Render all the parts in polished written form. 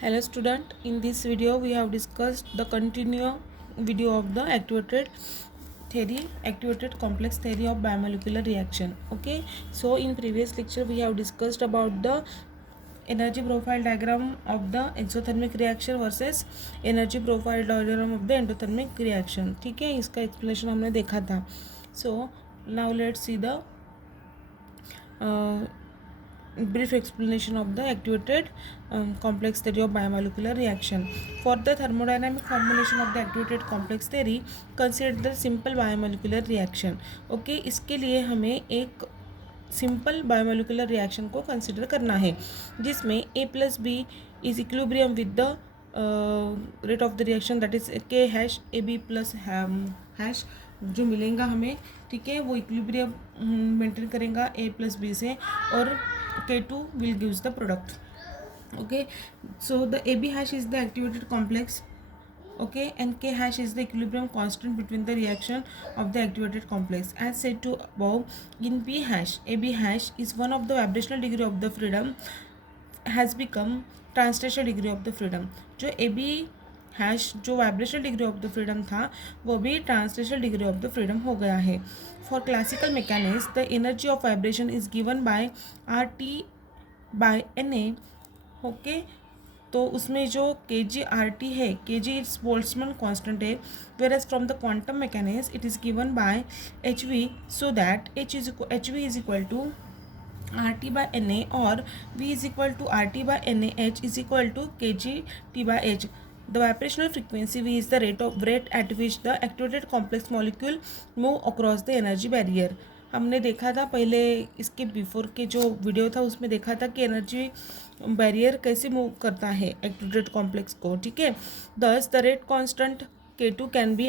Hello student, in this video we have discussed the continued video of the activated complex theory of biomolecular reaction. Okay, so in previous lecture we have discussed about the energy profile diagram of the exothermic reaction versus energy profile diagram of the endothermic reaction. ठीक है, इसका explanation हमने देखा था. So now let's see the brief explanation of the activated complex theory of biomolecular reaction. For the thermodynamic formulation of the activated complex theory, consider the simple biomolecular reaction. Okay, इसके लिए हमें एक simple bimolecular reaction को consider करना है जिसमें A plus B is equilibrium with the rate of the reaction that is K hash A B plus hash जो मिलेगा हमें, ठीक है, वो इक्विलिब्रियम मेंटेन करेगा ए प्लस बी से और K2 will gives the product. Okay, so the AB hash is the activated complex, okay, and K hash is the equilibrium constant between the reaction of the activated complex. As said to above, in B hash, AB hash is one of the vibrational degree of the freedom has become translational degree of the freedom. जो AB hash जो vibrational degree of the freedom था वो भी translational degree of the freedom हो गया है. For classical mechanics the energy of vibration is given by RT/Na. Okay, तो उसमें जो kg/RT है, kg इट्स बोल्ट्जमैन कांस्टेंट है, whereas from the quantum mechanics it is given by HV, so that HV is equal to RT/Na और V is equal to RT/NaH is equal to kg/T/h. The vibrational frequency V is the rate at which the activated complex molecule move across the energy barrier. हमने देखा था पहले, इसके before के जो video था उसमें देखा था कि एनर्जी बैरियर कैसे मूव करता है एक्टिवेटेड कॉम्प्लेक्स को. ठीक है, दस the rate constant K2 can be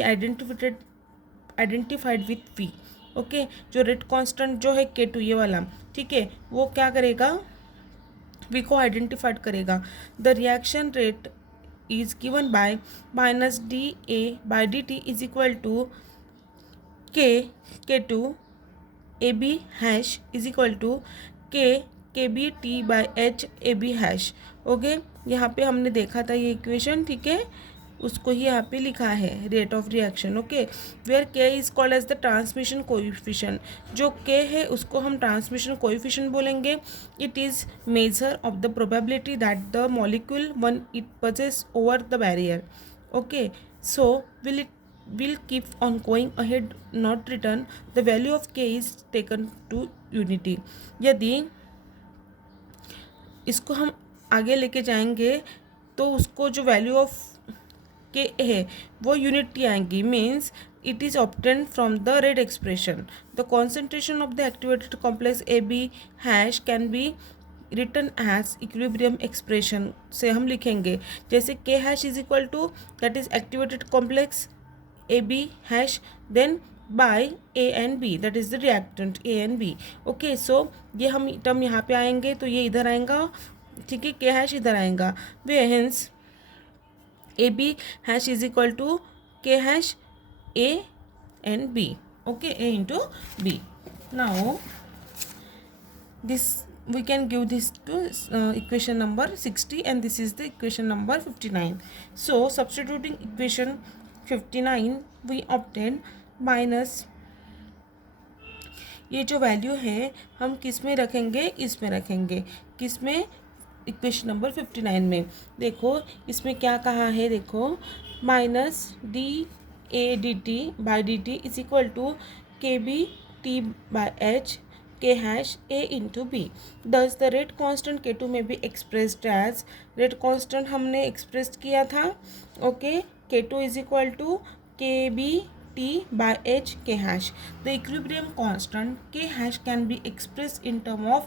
identified with V. Okay, जो रेट कांस्टेंट जो है K2 ये वाला, ठीक है, वो क्या करेगा, V को आइडेंटिफाइड करेगा. The reaction rate is given by minus dA/dt is equal to K2 AB hash is equal to KBT/H AB hash. Okay, यहाँ पे हमने देखा था ये इक्वेशन, ठीक है, उसको ही यहाँ पे लिखा है rate of reaction. Okay, where K is called as the transmission coefficient. जो K है उसको हम ट्रांसमिशन कोएफिशिएंट बोलेंगे. It is measure of the probability that the molecule one it passes over the barrier. Okay, so will keep on going ahead, not return. The value of K is taken to unity. यदि इसको हम आगे लेके जाएंगे तो उसको जो value of के है वो यूनिटी आएंगी. Means it is obtain from the rate expression. The concentration of the activated complex AB hash can be written as equilibrium expression से हम लिखेंगे, जैसे K hash is equal to that is activated complex AB hash then by A and B, that is the reactant A and B. Okay, so ये हम term यहाँ पे आएंगे तो ये इधर आएगा, ठीक है, K हैश इधर आएगा. वे hence AB hash is equal to K hash A and B. Okay, A into B. Now this we can give this to equation number 60 and this is the equation number 59. So substituting equation 59 we obtain minus, ये जो value है हम किस में रखेंगे, इसमें रखेंगे, किस में, इक्वेशन नंबर 59 में. देखो इसमें क्या कहा है, देखो minus dA/dt is equal to KBT/H K hash A into B. Thus the rate constant K2 में भी एक्सप्रेस्ड एज, रेट कांस्टेंट हमने एक्सप्रेस किया था. Okay, K2 is equal to KBT/H K hash. The equilibrium constant K hash can be expressed in term of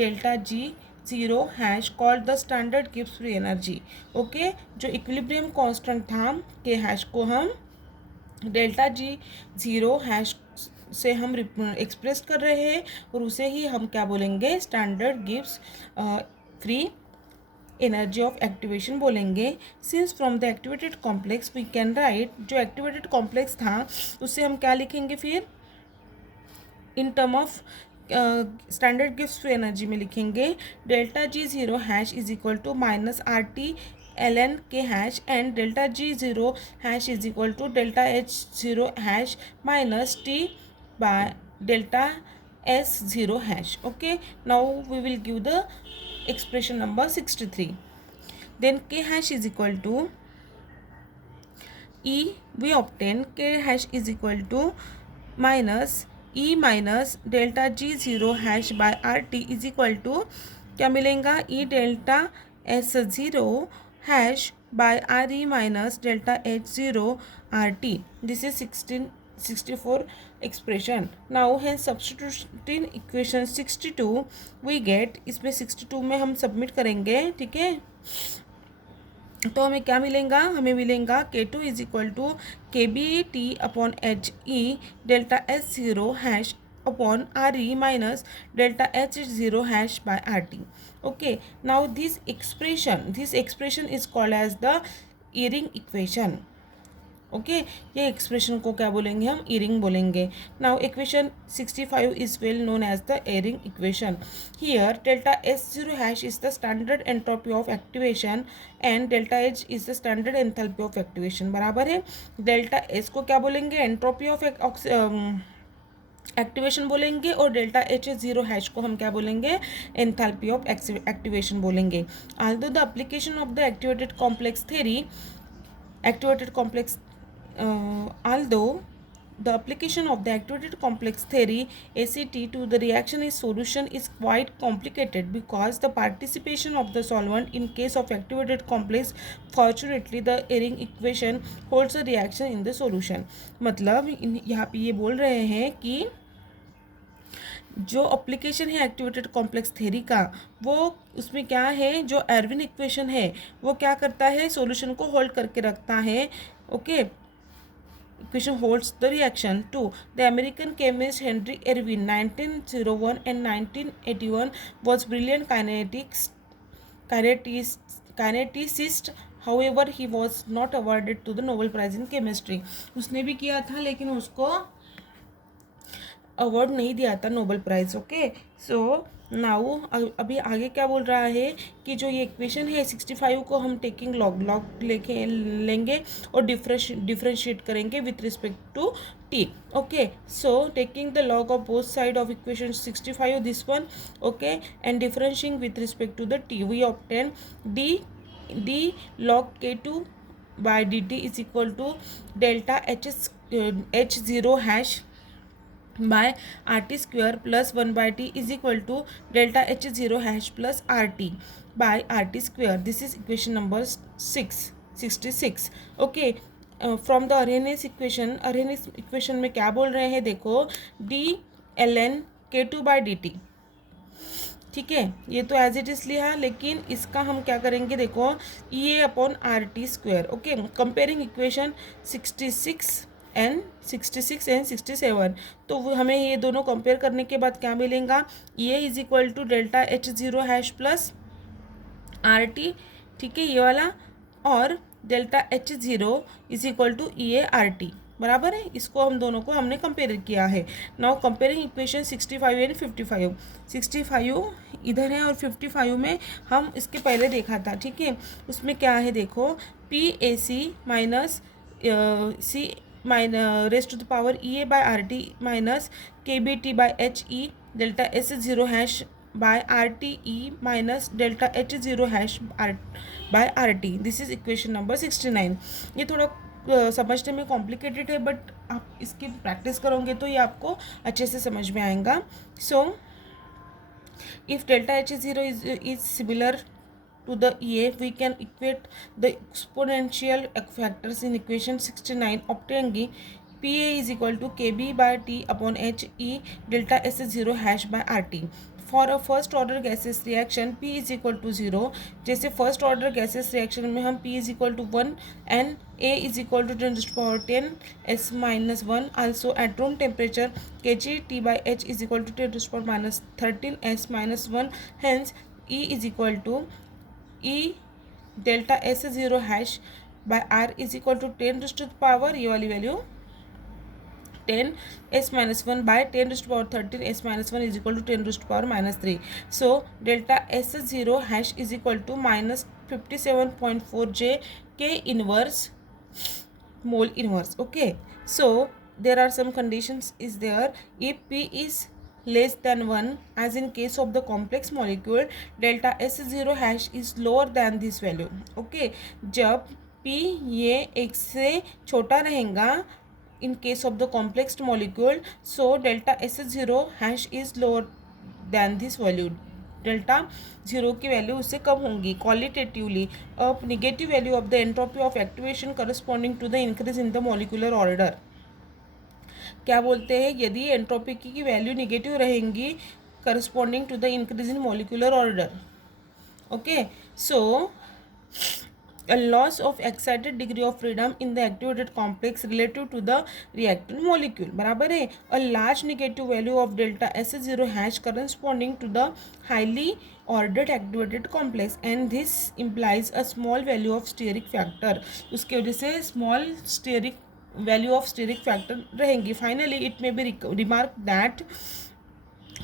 delta G0 hash called the standard Gibbs free energy. Okay, जो equilibrium constant था K hash को हम delta G0 hash से हम express कर रहे हैं और उसे ही हम क्या बोलेंगे, standard Gibbs free energy of activation बोलेंगे. Since from the activated complex we can write, जो एक्टिवेटेड कॉम्प्लेक्स था उससे हम क्या लिखेंगे फिर, in term of standard Gibbs free energy में लिखेंगे delta G0 hash is equal to minus RT ln k hash and delta g 0 hash is equal to delta h 0 hash minus t by delta s 0 hash. Okay, now we will give the expression number 63. Then k hash is equal to e, we obtain k hash is equal to minus e minus delta g 0 hash by rt is equal to क्या मिलेगा, e delta s 0 hash by re minus delta h 0 rt. This is 64 expression. Now hence substituting equation 62 we get, इसमें 62 में हम submit करेंगे, ठीक है, तो हमें क्या मिलेगा, हमें मिलेगा k2 is equal to K B T upon H E delta H 0 hash upon R E minus delta H 0 hash by R T. Okay, now this expression is called as the Eyring equation. Okay, ये expression को क्या बोलेंगे हम, Eyring बोलेंगे. Now equation 65 is well known as the Eyring equation. Here delta S 0 hash is the standard entropy of activation and delta H is the standard enthalpy of activation. बराबर है, delta S को क्या बोलेंगे, entropy of activation बोलेंगे, और delta H 0 hash को हम क्या बोलेंगे, एंथैल्पी ऑफ एक्टिवेशन बोलेंगे. Although the application of the activated complex theory, although the application of the activated complex theory ACT to the reaction is solution is quite complicated because the participation of the solvent in case of activated complex, fortunately the Eyring equation holds the reaction in the solution. मतलब यहाँ पे ये बोल रहे हैं कि जो application है एक्टिवेटेड कॉम्प्लेक्स थ्योरी का, वो उसमें क्या है, जो एरविन इक्वेशन है वो क्या करता है, सॉल्यूशन को होल्ड करके रखता है. Okay, equation holds the reaction too. The American chemist Henry Irving 1901 and 1981 was brilliant kineticist. However, he was not awarded to the Nobel Prize in Chemistry. उसने भी किया था लेकिन उसको अवार्ड नहीं दिया था Nobel prize. Okay, so now अभी आगे क्या बोल रहा है कि जो ये इक्वेशन है 65 को हम टेकिंग लॉग लेंगे और डिफरेंशिएट करेंगे with respect to T. Okay, so taking the log of both side of equation 65 this one. Okay, and differentiating with respect to the T we obtain D log k2 by dt is equal to delta h 0 hash by rt square plus 1 by t is equal to delta h 0 hash plus rt by rt square. This is equation number 66. Okay, from the Arrhenius equation में क्या बोल रहे हैं, देखो d ln k2 by dt. ठीक है, ये तो एज इट इज लिया, लेकिन इसका हम क्या करेंगे, देखो e upon R T square. Okay, comparing equation 66 and 67. तो हमें ये दोनों कंपेयर करने के बाद क्या मिलेगा, e is equal to delta h 0 hash plus R T. ठीक है, ये वाला, और delta h 0 is equal to e a R T. बराबर है, इसको हम दोनों को हमने कंपेयर किया है. Now comparing equation 65 and 55. 65 इधर है और 55 में हम इसके पहले देखा था. ठीक है, उसमें क्या है, देखो P A C minus C raised to the power E A by R T minus K B T by H E delta S 0 hash by R T E minus delta H 0 hash by R T. This is equation number 69. ये थोड़ा समझने में complicated है, but आप इसकी practice करोगे तो ये आपको अच्छे से समझ में आएगा. So if delta H 0 is similar to the EA, we can equate the exponential factors in equation 69, obtaining PA is equal to KB by T upon HE delta S 0 hash by RT. For a first order gaseous reaction P is equal to 0. जैसे first order gases reaction में हम P is equal to 1 and A is equal to 10 to the power 10 S minus 1. Also at room temperature Kg T by H is equal to 10 to the power minus 13 S minus 1. Hence E is equal to E delta S 0 hash by R is equal to 10 to the power, ये वाली value 10 S minus 1 by 10 to the power 13 S minus 1 is equal to 10 to the power minus 3. So delta S 0 hash is equal to minus 57.4 J K inverse mole inverse. Okay, so there are some conditions is there. If P is less than 1, as in case of the complex molecule, delta S0 hash is lower than this value. Okay, जब P ये एक से छोटा रहेगा in case of the complex molecule, so delta S0 hash is lower than this value. Delta zero की value उससे कम होंगी. Qualitatively a negative value of the entropy of activation corresponding to the increase in the molecular order. क्या बोलते हैं, यदि entropy की value negative रहेंगी corresponding to the increase in molecular order. Okay, so a loss of excited degree of freedom in the activated complex relative to the reactant molecule. बराबर है. A large negative value of delta S0 hash corresponding to the highly ordered activated complex, and this implies a small value of steric factor. उसके वजह से small steric value of steric factor रहेंगी. Finally, it may be remarked that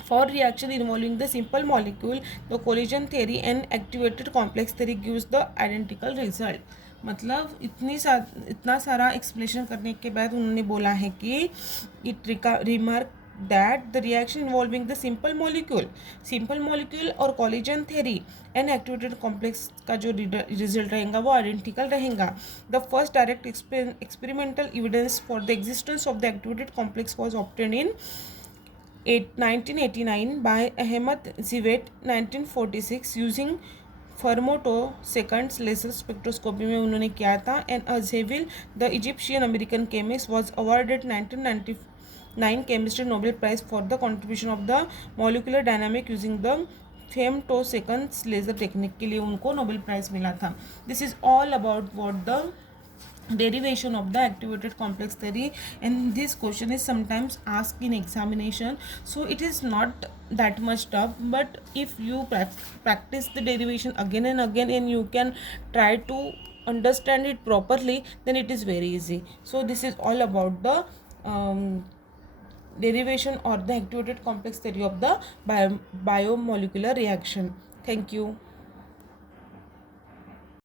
for reaction involving the simple molecule, the collision theory and activated complex theory gives the identical result. मतलब इतना सारा explanation करने के बाद उन्होंने बोला है कि it remark that the reaction involving the simple molecule और collision theory and activated complex का जो रिजल्ट रहेगा वो आइडेंटिकल रहेगा. The first direct experimental evidence for the existence of the activated complex was obtained in 1989 by Ahmed Zivit. 1946 using fermotoseconds laser spectroscopy में उन्होंने किया था. And Zevil, the Egyptian American chemist, was awarded 1999 chemistry Nobel Prize for the contribution of the molecular dynamic using the femtoseconds laser technique. के लिए उनको Nobel prize मिला था. This is all about what the derivation of the activated complex theory, and this question is sometimes asked in examination, so it is not that much tough, but if you practice the derivation again and again and you can try to understand it properly, then it is very easy. So this is all about the derivation or the activated complex theory of the biomolecular reaction. Thank you.